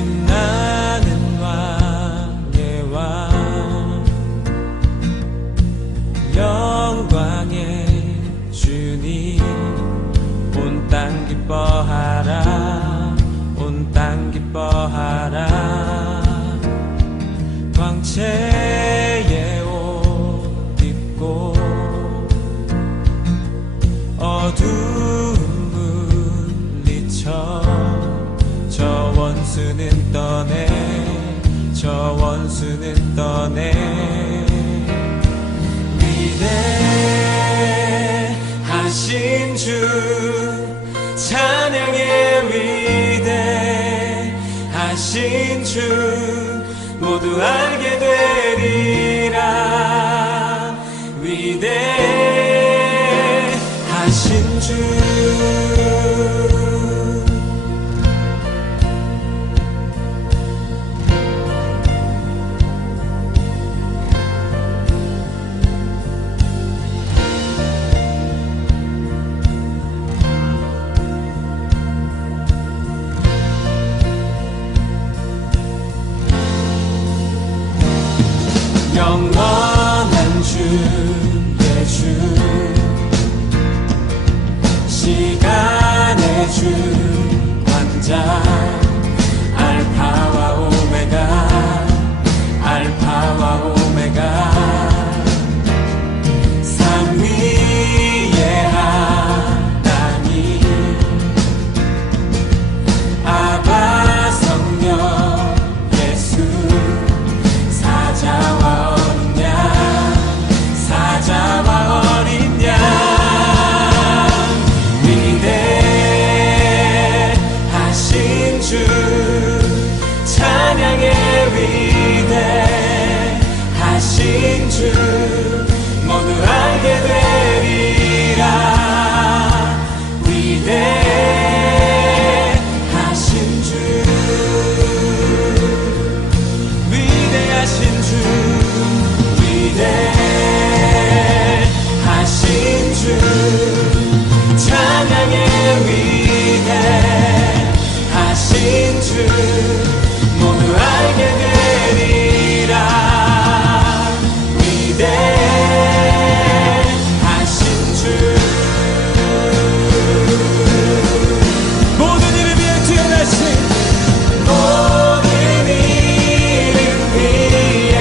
빛나는 왕의 왕, 영광의 주님, 온 땅 기뻐하라, 온 땅 기뻐하라. 광채의 옷 입고 어두움 물리쳐 저 원수는 떠내, 저 원수는 떠내. 위대하신 주 찬양의 위대하신 주 모두 알게 되리라. 위대하신 주. 영원한 주의 주, 시간의 주, 왕자, 알파와 오메가, 알파와 오메가. 산 위의 하나님, 아바 성령 예수, 사자와 어린 양, 위대하신 주 찬양의 위대하신 주 모두 알게 되리라. 위대하신 주, 위대하신 주, 위대하신 주 찬양의 위대하신 주 모두 알게 되리라. 위대하신 주. 모든 이름 위에 뛰어나신, 모든 이름 위에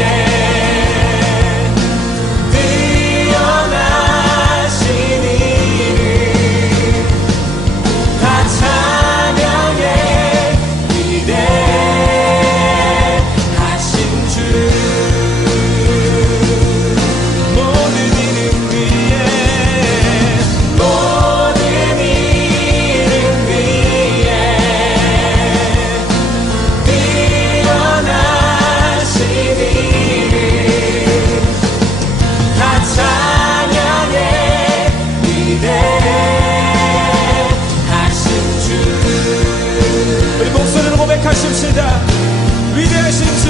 뛰어나신 이름 다 찬양해. 위대하신 주. 모든 이름 위에, 모든 이름 위에 뛰어나신 이름 다 찬양해. 위대하신 주. 우리 목소리로 고백하십시다. 위대하신 주.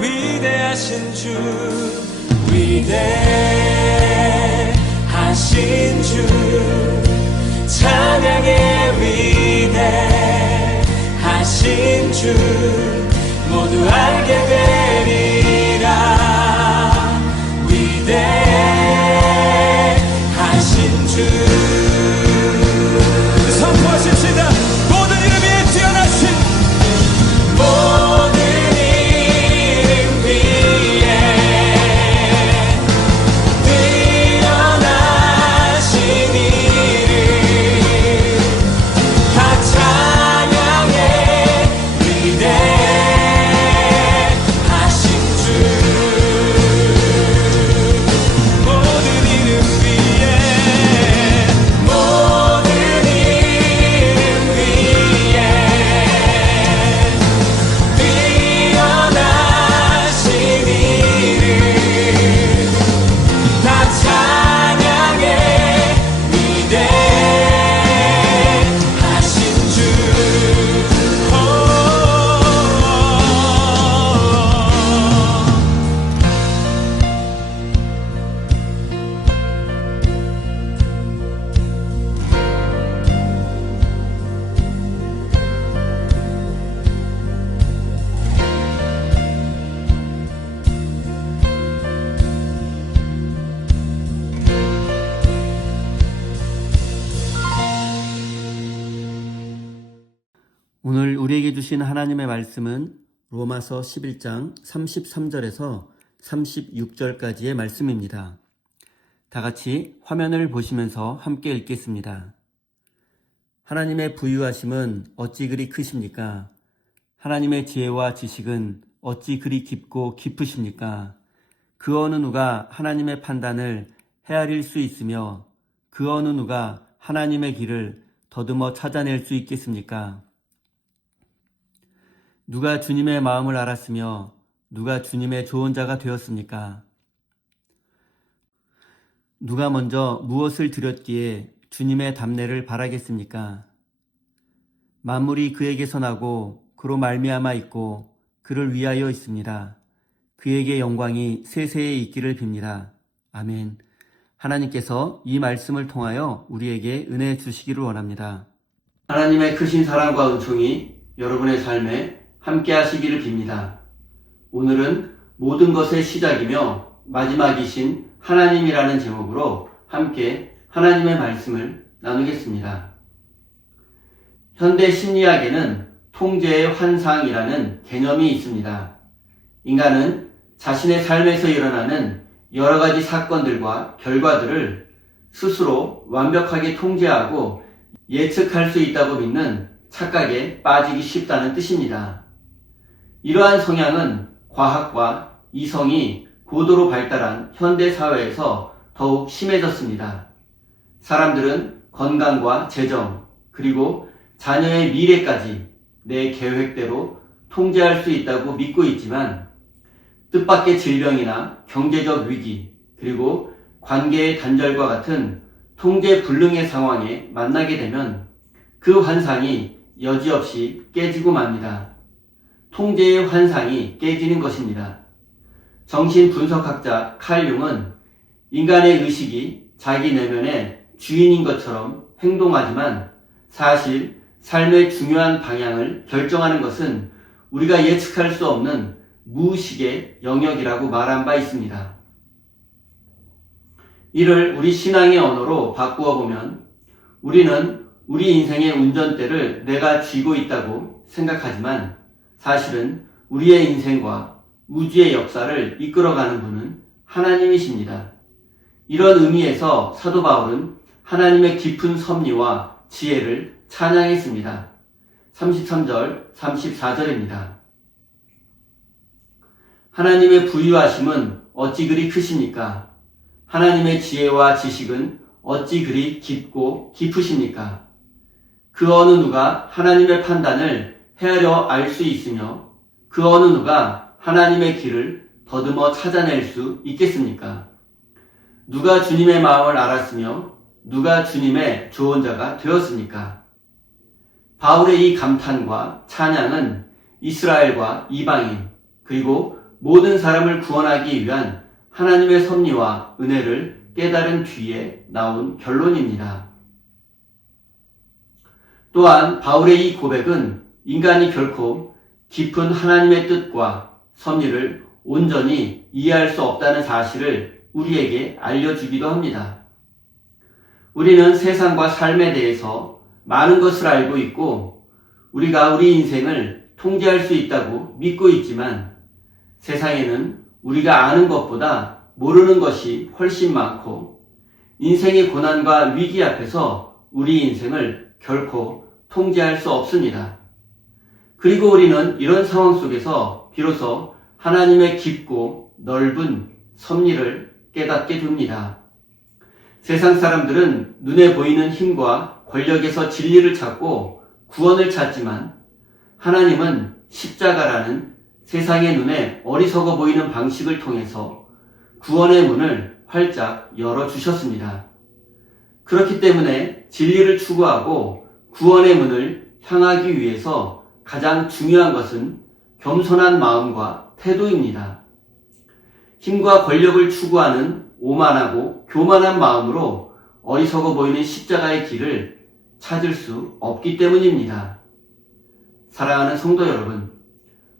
위대하신 주, 위대하신 주 찬양의 위대하신 주 모두 알게 되리라. 위대하신 주. 선포하십시다. 모든 이름 위에 뛰어나신, 모든 이름 위에 오늘 우리에게 주신 하나님의 말씀은 로마서 11장 33절에서 36절까지의 말씀입니다. 다 같이 화면을 보시면서 함께 읽겠습니다. 하나님의 부유하심은 어찌 그리 크십니까? 하나님의 지혜와 지식은 어찌 그리 깊고 깊으십니까? 그 어느 누가 하나님의 판단을 헤아릴 수 있으며 그 어느 누가 하나님의 길을 더듬어 찾아낼 수 있겠습니까? 누가 주님의 마음을 알았으며 누가 주님의 좋은 자가 되었습니까? 누가 먼저 무엇을 드렸기에 주님의 답례를 바라겠습니까? 만물이 그에게서 나고 그로 말미암아 있고 그를 위하여 있습니다. 그에게 영광이 세세에 있기를 빕니다. 아멘. 하나님께서 이 말씀을 통하여 우리에게 은혜 주시기를 원합니다. 하나님의 크신 사랑과 은총이 여러분의 삶에 함께 하시기를 빕니다. 오늘은 모든 것의 시작이며 마지막이신 하나님이라는 제목으로 함께 하나님의 말씀을 나누겠습니다. 현대 심리학에는 통제의 환상이라는 개념이 있습니다. 인간은 자신의 삶에서 일어나는 여러 가지 사건들과 결과들을 스스로 완벽하게 통제하고 예측할 수 있다고 믿는 착각에 빠지기 쉽다는 뜻입니다. 이러한 성향은 과학과 이성이 고도로 발달한 현대 사회에서 더욱 심해졌습니다. 사람들은 건강과 재정, 그리고 자녀의 미래까지 내 계획대로 통제할 수 있다고 믿고 있지만 뜻밖의 질병이나 경제적 위기, 그리고 관계의 단절과 같은 통제 불능의 상황에 만나게 되면 그 환상이 여지없이 깨지고 맙니다. 통제의 환상이 깨지는 것입니다. 정신분석학자 칼 융은 인간의 의식이 자기 내면의 주인인 것처럼 행동하지만 사실 삶의 중요한 방향을 결정하는 것은 우리가 예측할 수 없는 무의식의 영역이라고 말한 바 있습니다. 이를 우리 신앙의 언어로 바꾸어 보면 우리는 우리 인생의 운전대를 내가 쥐고 있다고 생각하지만 사실은 우리의 인생과 우주의 역사를 이끌어가는 분은 하나님이십니다. 이런 의미에서 사도 바울은 하나님의 깊은 섭리와 지혜를 찬양했습니다. 33절, 34절입니다. 하나님의 부유하심은 어찌 그리 크십니까? 하나님의 지혜와 지식은 어찌 그리 깊고 깊으십니까? 그 어느 누가 하나님의 판단을 헤아려 알 수 있으며 그 어느 누가 하나님의 길을 더듬어 찾아낼 수 있겠습니까? 누가 주님의 마음을 알았으며 누가 주님의 좋은 자가 되었습니까? 바울의 이 감탄과 찬양은 이스라엘과 이방인 그리고 모든 사람을 구원하기 위한 하나님의 섭리와 은혜를 깨달은 뒤에 나온 결론입니다. 또한 바울의 이 고백은 인간이 결코 깊은 하나님의 뜻과 섭리를 온전히 이해할 수 없다는 사실을 우리에게 알려주기도 합니다. 우리는 세상과 삶에 대해서 많은 것을 알고 있고 우리가 우리 인생을 통제할 수 있다고 믿고 있지만 세상에는 우리가 아는 것보다 모르는 것이 훨씬 많고 인생의 고난과 위기 앞에서 우리 인생을 결코 통제할 수 없습니다. 그리고 우리는 이런 상황 속에서 비로소 하나님의 깊고 넓은 섭리를 깨닫게 됩니다. 세상 사람들은 눈에 보이는 힘과 권력에서 진리를 찾고 구원을 찾지만 하나님은 십자가라는 세상의 눈에 어리석어 보이는 방식을 통해서 구원의 문을 활짝 열어주셨습니다. 그렇기 때문에 진리를 추구하고 구원의 문을 향하기 위해서 가장 중요한 것은 겸손한 마음과 태도입니다. 힘과 권력을 추구하는 오만하고 교만한 마음으로 어리석어 보이는 십자가의 길을 찾을 수 없기 때문입니다. 사랑하는 성도 여러분,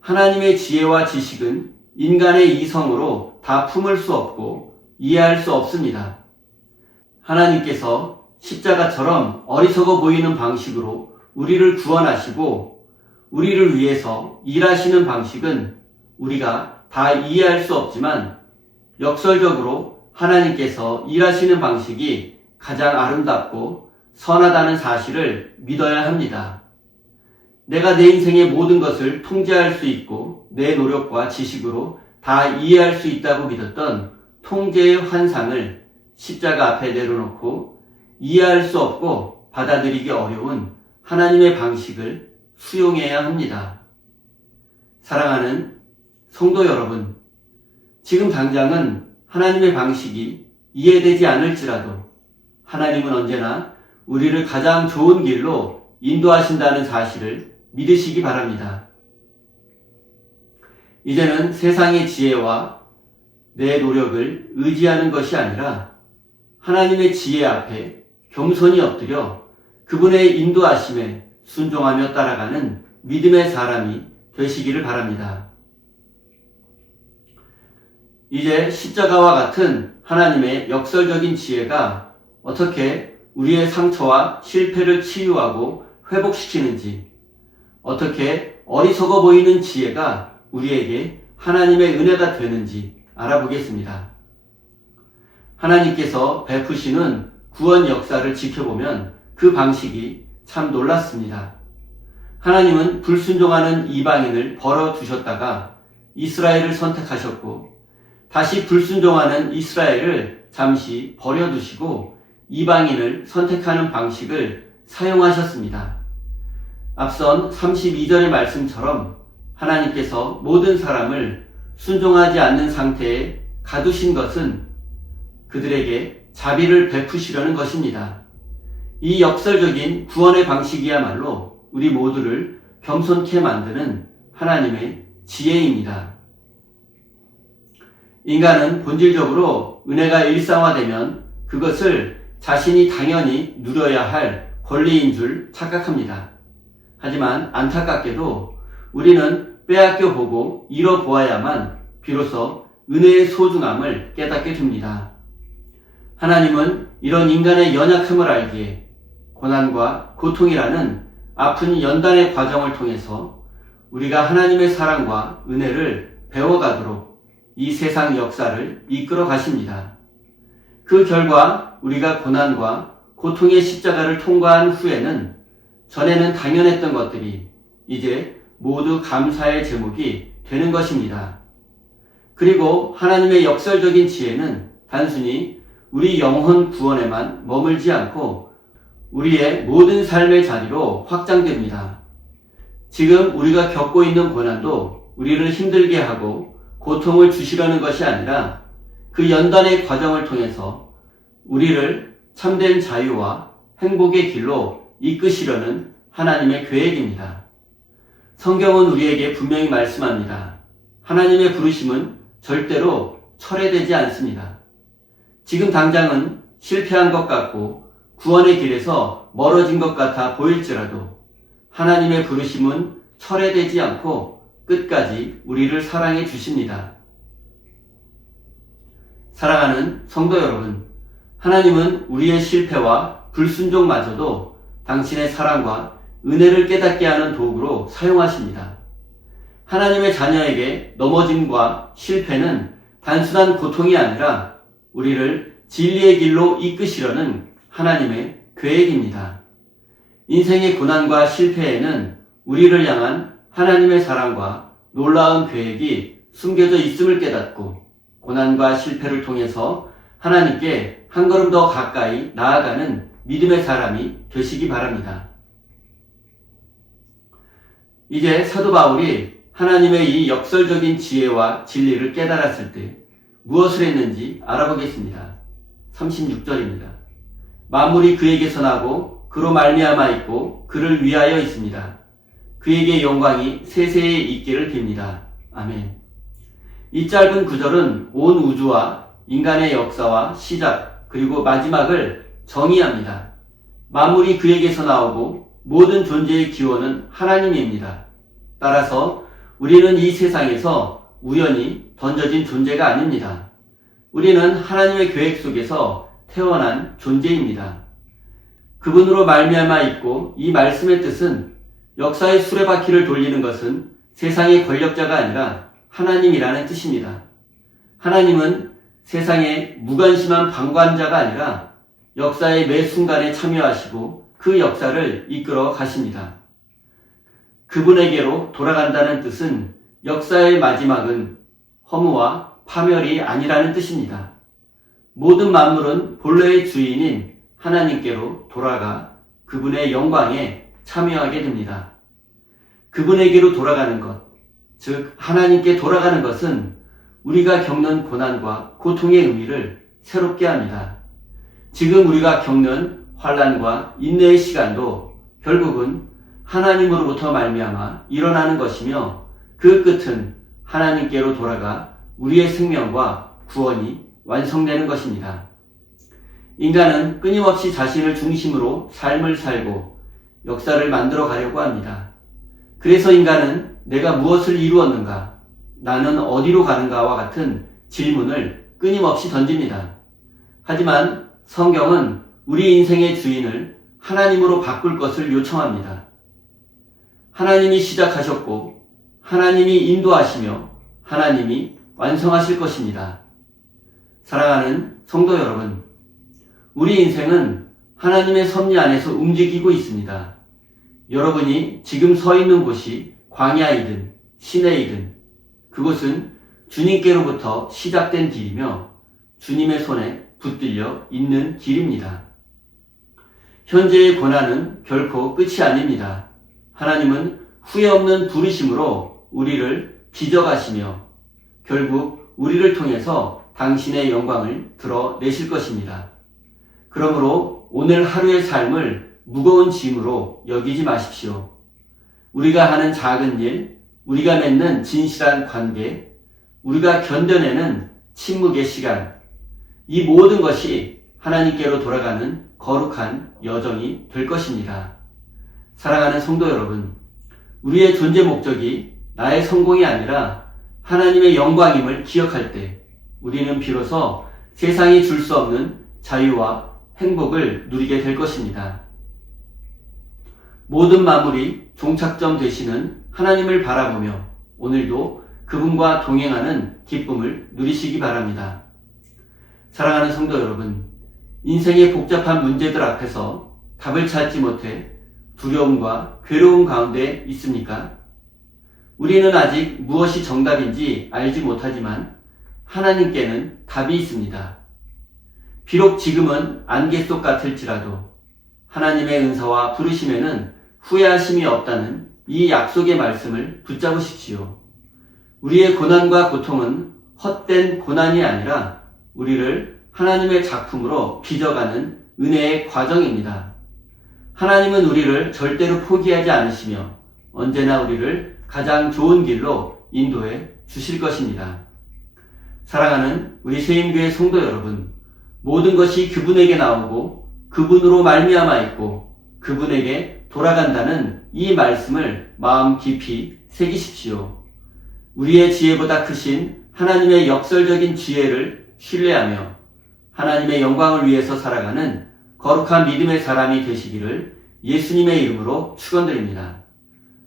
하나님의 지혜와 지식은 인간의 이성으로 다 품을 수 없고 이해할 수 없습니다. 하나님께서 십자가처럼 어리석어 보이는 방식으로 우리를 구원하시고 우리를 위해서 일하시는 방식은 우리가 다 이해할 수 없지만 역설적으로 하나님께서 일하시는 방식이 가장 아름답고 선하다는 사실을 믿어야 합니다. 내가 내 인생의 모든 것을 통제할 수 있고 내 노력과 지식으로 다 이해할 수 있다고 믿었던 통제의 환상을 십자가 앞에 내려놓고 이해할 수 없고 받아들이기 어려운 하나님의 방식을 수용해야 합니다. 사랑하는 성도 여러분, 지금 당장은 하나님의 방식이 이해되지 않을지라도 하나님은 언제나 우리를 가장 좋은 길로 인도하신다는 사실을 믿으시기 바랍니다. 이제는 세상의 지혜와 내 노력을 의지하는 것이 아니라 하나님의 지혜 앞에 겸손히 엎드려 그분의 인도하심에 순종하며 따라가는 믿음의 사람이 되시기를 바랍니다. 이제 십자가와 같은 하나님의 역설적인 지혜가 어떻게 우리의 상처와 실패를 치유하고 회복시키는지, 어떻게 어리석어 보이는 지혜가 우리에게 하나님의 은혜가 되는지 알아보겠습니다. 하나님께서 베푸시는 구원 역사를 지켜보면 그 방식이 참 놀랍습니다. 하나님은 불순종하는 이방인을 벌어두셨다가 이스라엘을 선택하셨고, 다시 불순종하는 이스라엘을 잠시 버려두시고 이방인을 선택하는 방식을 사용하셨습니다. 앞선 32절의 말씀처럼 하나님께서 모든 사람을 순종하지 않는 상태에 가두신 것은 그들에게 자비를 베푸시려는 것입니다. 이 역설적인 구원의 방식이야말로 우리 모두를 겸손케 만드는 하나님의 지혜입니다. 인간은 본질적으로 은혜가 일상화되면 그것을 자신이 당연히 누려야 할 권리인 줄 착각합니다. 하지만 안타깝게도 우리는 빼앗겨 보고 잃어보아야만 비로소 은혜의 소중함을 깨닫게 됩니다. 하나님은 이런 인간의 연약함을 알기에 고난과 고통이라는 아픈 연단의 과정을 통해서 우리가 하나님의 사랑과 은혜를 배워가도록 이 세상 역사를 이끌어 가십니다. 그 결과 우리가 고난과 고통의 십자가를 통과한 후에는 전에는 당연했던 것들이 이제 모두 감사의 제목이 되는 것입니다. 그리고 하나님의 역설적인 지혜는 단순히 우리 영혼 구원에만 머물지 않고 우리의 모든 삶의 자리로 확장됩니다. 지금 우리가 겪고 있는 고난도 우리를 힘들게 하고 고통을 주시려는 것이 아니라 그 연단의 과정을 통해서 우리를 참된 자유와 행복의 길로 이끄시려는 하나님의 계획입니다. 성경은 우리에게 분명히 말씀합니다. 하나님의 부르심은 절대로 철회되지 않습니다. 지금 당장은 실패한 것 같고 구원의 길에서 멀어진 것 같아 보일지라도 하나님의 부르심은 철회되지 않고 끝까지 우리를 사랑해 주십니다. 사랑하는 성도 여러분, 하나님은 우리의 실패와 불순종마저도 당신의 사랑과 은혜를 깨닫게 하는 도구로 사용하십니다. 하나님의 자녀에게 넘어짐과 실패는 단순한 고통이 아니라 우리를 진리의 길로 이끄시려는 하나님의 계획입니다. 인생의 고난과 실패에는 우리를 향한 하나님의 사랑과 놀라운 계획이 숨겨져 있음을 깨닫고 고난과 실패를 통해서 하나님께 한 걸음 더 가까이 나아가는 믿음의 사람이 되시기 바랍니다. 이제 사도 바울이 하나님의 이 역설적인 지혜와 진리를 깨달았을 때 무엇을 했는지 알아보겠습니다. 36절입니다. 만물이 그에게서 나고 그로 말미암아 있고 그를 위하여 있습니다. 그에게 영광이 세세에 있기를 빕니다. 아멘. 이 짧은 구절은 온 우주와 인간의 역사와 시작 그리고 마지막을 정의합니다. 만물이 그에게서 나오고 모든 존재의 기원은 하나님입니다. 따라서 우리는 이 세상에서 우연히 던져진 존재가 아닙니다. 우리는 하나님의 계획 속에서 태어난 존재입니다. 그분으로 말미암아 있고 이 말씀의 뜻은 역사의 수레바퀴를 돌리는 것은 세상의 권력자가 아니라 하나님이라는 뜻입니다. 하나님은 세상의 무관심한 방관자가 아니라 역사의 매 순간에 참여하시고 그 역사를 이끌어 가십니다. 그분에게로 돌아간다는 뜻은 역사의 마지막은 허무와 파멸이 아니라는 뜻입니다. 모든 만물은 본래의 주인인 하나님께로 돌아가 그분의 영광에 참여하게 됩니다. 그분에게로 돌아가는 것, 즉 하나님께 돌아가는 것은 우리가 겪는 고난과 고통의 의미를 새롭게 합니다. 지금 우리가 겪는 환난과 인내의 시간도 결국은 하나님으로부터 말미암아 일어나는 것이며 그 끝은 하나님께로 돌아가 우리의 생명과 구원이 완성되는 것입니다. 인간은 끊임없이 자신을 중심으로 삶을 살고 역사를 만들어 가려고 합니다. 그래서 인간은 내가 무엇을 이루었는가, 나는 어디로 가는가와 같은 질문을 끊임없이 던집니다. 하지만 성경은 우리 인생의 주인을 하나님으로 바꿀 것을 요청합니다. 하나님이 시작하셨고 하나님이 인도하시며 하나님이 완성하실 것입니다. 사랑하는 성도 여러분, 우리 인생은 하나님의 섭리 안에서 움직이고 있습니다. 여러분이 지금 서 있는 곳이 광야이든 시내이든 그곳은 주님께로부터 시작된 길이며 주님의 손에 붙들려 있는 길입니다. 현재의 고난은 결코 끝이 아닙니다. 하나님은 후회 없는 부르심으로 우리를 빚어가시며 결국 우리를 통해서 당신의 영광을 드러내실 것입니다. 그러므로 오늘 하루의 삶을 무거운 짐으로 여기지 마십시오. 우리가 하는 작은 일, 우리가 맺는 진실한 관계, 우리가 견뎌내는 침묵의 시간, 이 모든 것이 하나님께로 돌아가는 거룩한 여정이 될 것입니다. 사랑하는 성도 여러분, 우리의 존재 목적이 나의 성공이 아니라 하나님의 영광임을 기억할 때 우리는 비로소 세상이 줄 수 없는 자유와 행복을 누리게 될 것입니다. 모든 만물이 종착점 되시는 하나님을 바라보며 오늘도 그분과 동행하는 기쁨을 누리시기 바랍니다. 사랑하는 성도 여러분, 인생의 복잡한 문제들 앞에서 답을 찾지 못해 두려움과 괴로움 가운데 있습니까? 우리는 아직 무엇이 정답인지 알지 못하지만 하나님께는 답이 있습니다. 비록 지금은 안개 속 같을지라도 하나님의 은사와 부르심에는 후회하심이 없다는 이 약속의 말씀을 붙잡으십시오. 우리의 고난과 고통은 헛된 고난이 아니라 우리를 하나님의 작품으로 빚어가는 은혜의 과정입니다. 하나님은 우리를 절대로 포기하지 않으시며 언제나 우리를 가장 좋은 길로 인도해 주실 것입니다. 사랑하는 우리 세임교회 성도 여러분, 모든 것이 그분에게 나오고 그분으로 말미암아 있고 그분에게 돌아간다는 이 말씀을 마음 깊이 새기십시오. 우리의 지혜보다 크신 하나님의 역설적인 지혜를 신뢰하며 하나님의 영광을 위해서 살아가는 거룩한 믿음의 사람이 되시기를 예수님의 이름으로 축원드립니다.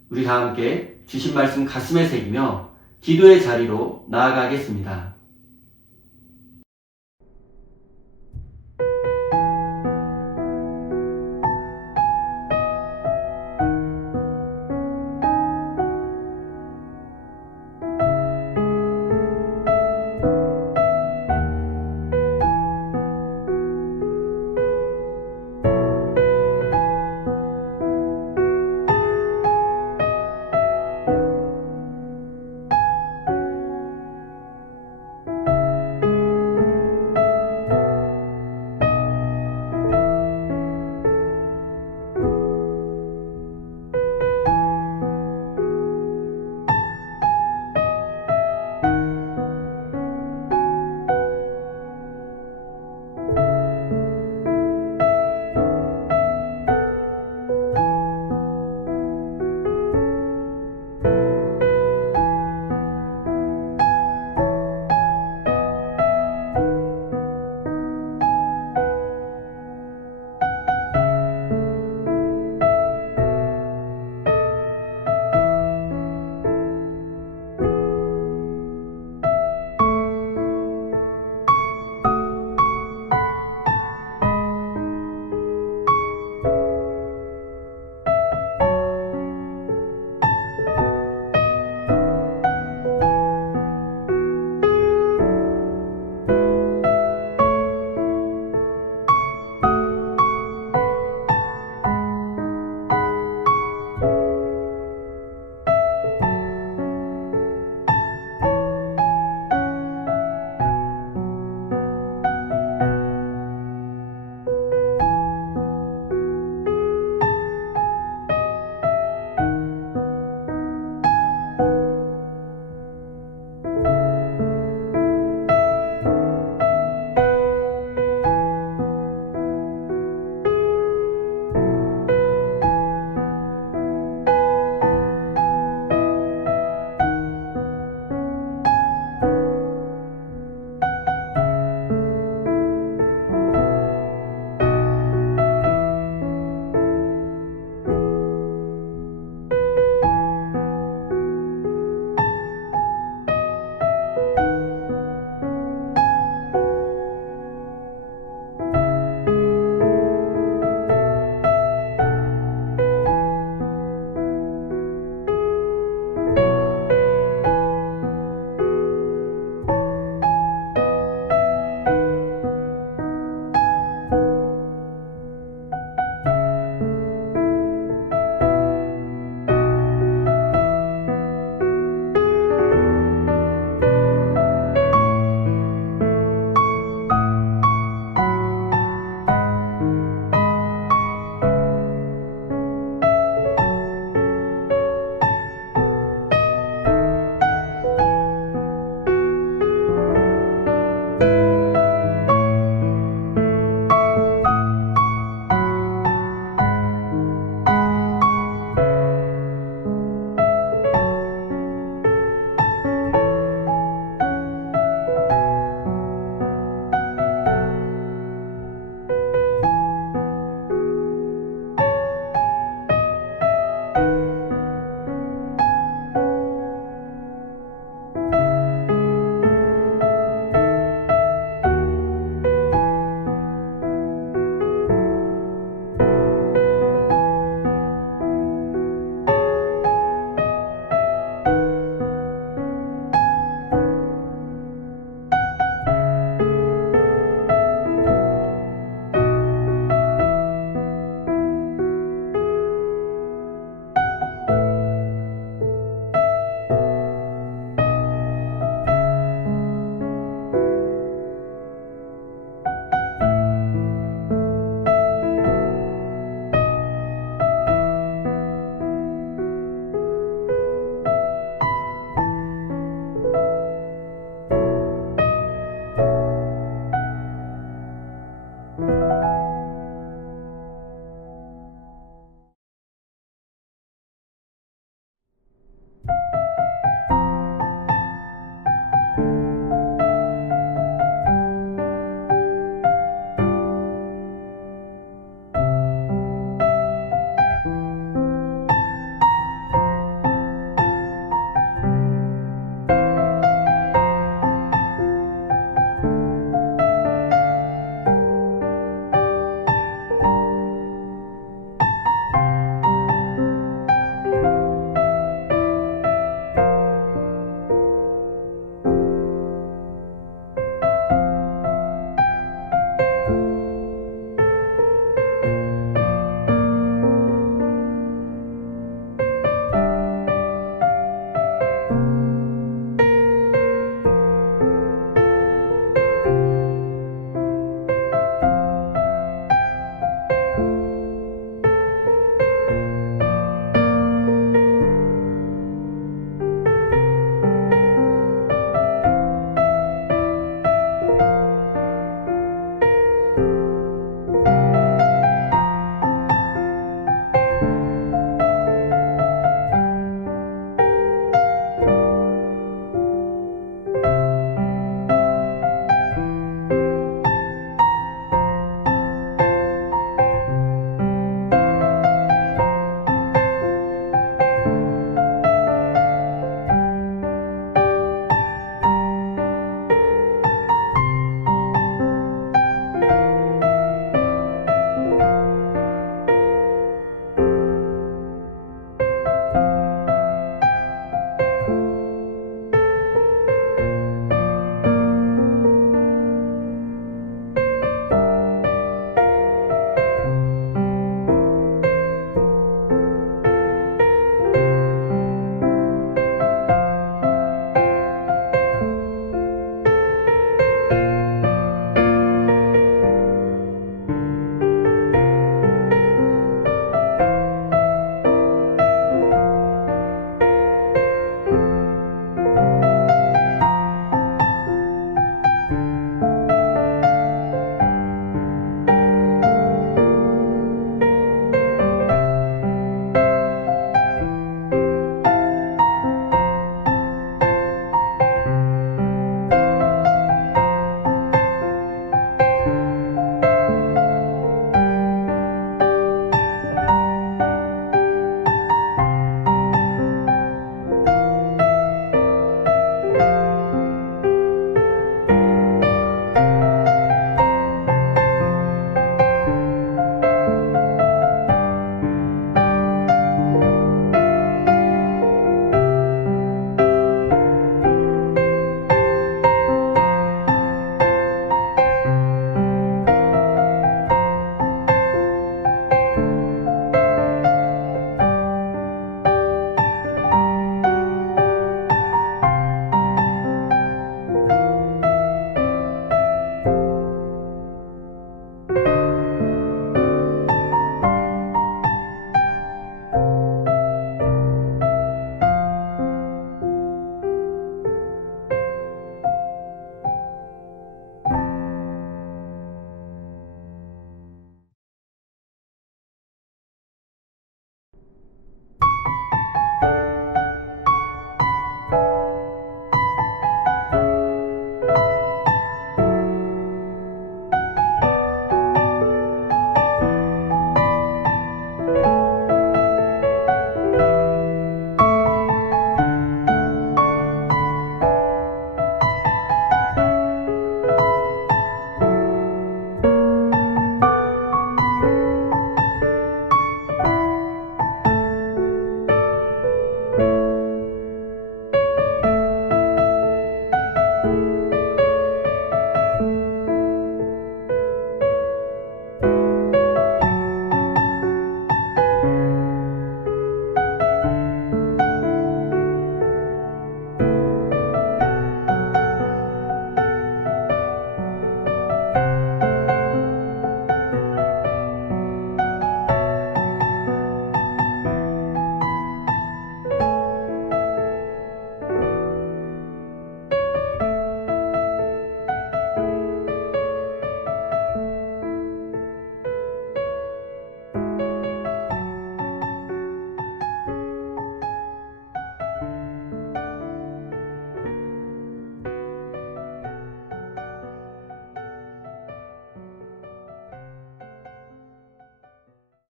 우리 다 함께 주신 말씀 가슴에 새기며 기도의 자리로 나아가겠습니다.